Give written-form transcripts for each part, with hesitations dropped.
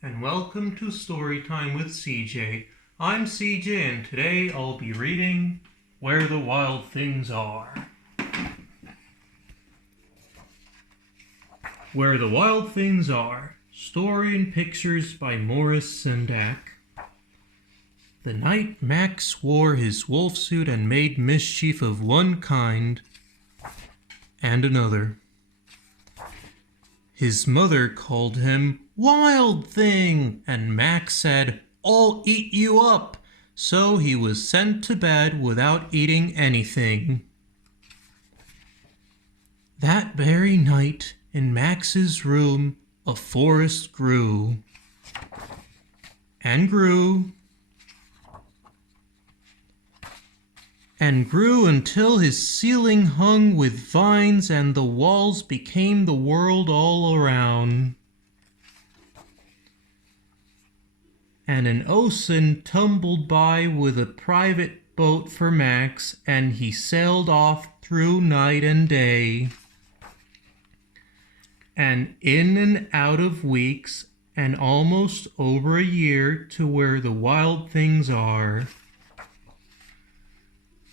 and welcome to Storytime with CJ. I'm CJ, and today I'll be reading Where the Wild Things Are. Where the Wild Things Are. Story and pictures by Maurice Sendak. The night Max wore his wolf suit and made mischief of one kind and another. His mother called him Wild Thing, and Max said, "I'll eat you up." So he was sent to bed without eating anything. That very night, in Max's room, a forest grew and grew and grew until his ceiling hung with vines and the walls became the world all around. And an ocean tumbled by with a private boat for Max, and he sailed off through night and day, and in and out of weeks, and almost over a year to where the wild things are.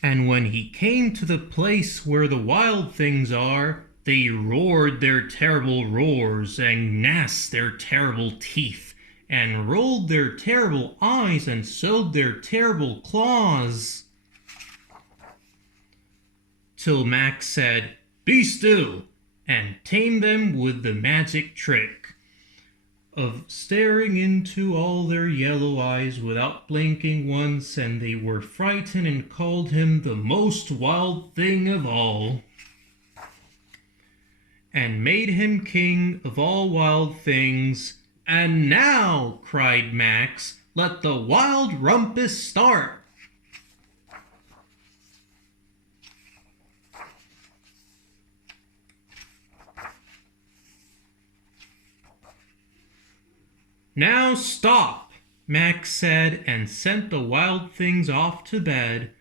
And when he came to the place where the wild things are, they roared their terrible roars, and gnashed their terrible teeth, and rolled their terrible eyes, and showed their terrible claws. Till Max said, "Be still," and tamed them with the magic trick of staring into all their yellow eyes without blinking once, and they were frightened and called him the most wild thing of all, and made him king of all wild things. "And now," cried Max, "let the wild rumpus start." "Now stop," Max said, and sent the wild things off to bed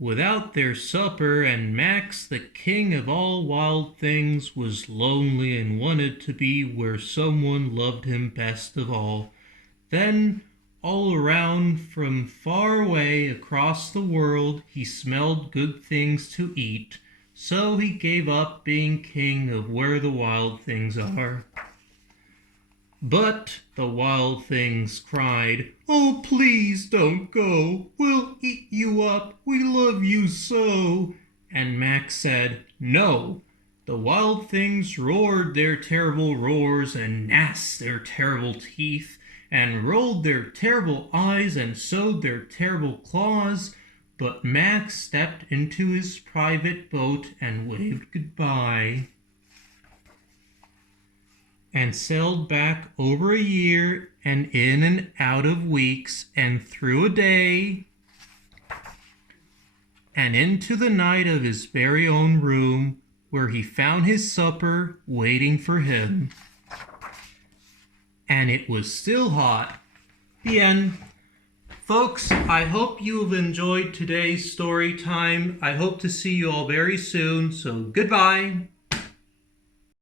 without their supper, and Max, the king of all wild things, was lonely and wanted to be where someone loved him best of all. Then, all around from far away across the world, he smelled good things to eat, so he gave up being king of where the wild things are. But the wild things cried, "Oh, please don't go. We'll eat you up. We love you so." And Max said, "No." The wild things roared their terrible roars, and gnashed their terrible teeth, and rolled their terrible eyes, and showed their terrible claws. But Max stepped into his private boat and waved goodbye, and sailed back over a year, and in and out of weeks, and through a day, and into the night of his very own room, where he found his supper waiting for him. And it was still hot. The end. Folks, I hope you've enjoyed today's story time. I hope to see you all very soon, so goodbye.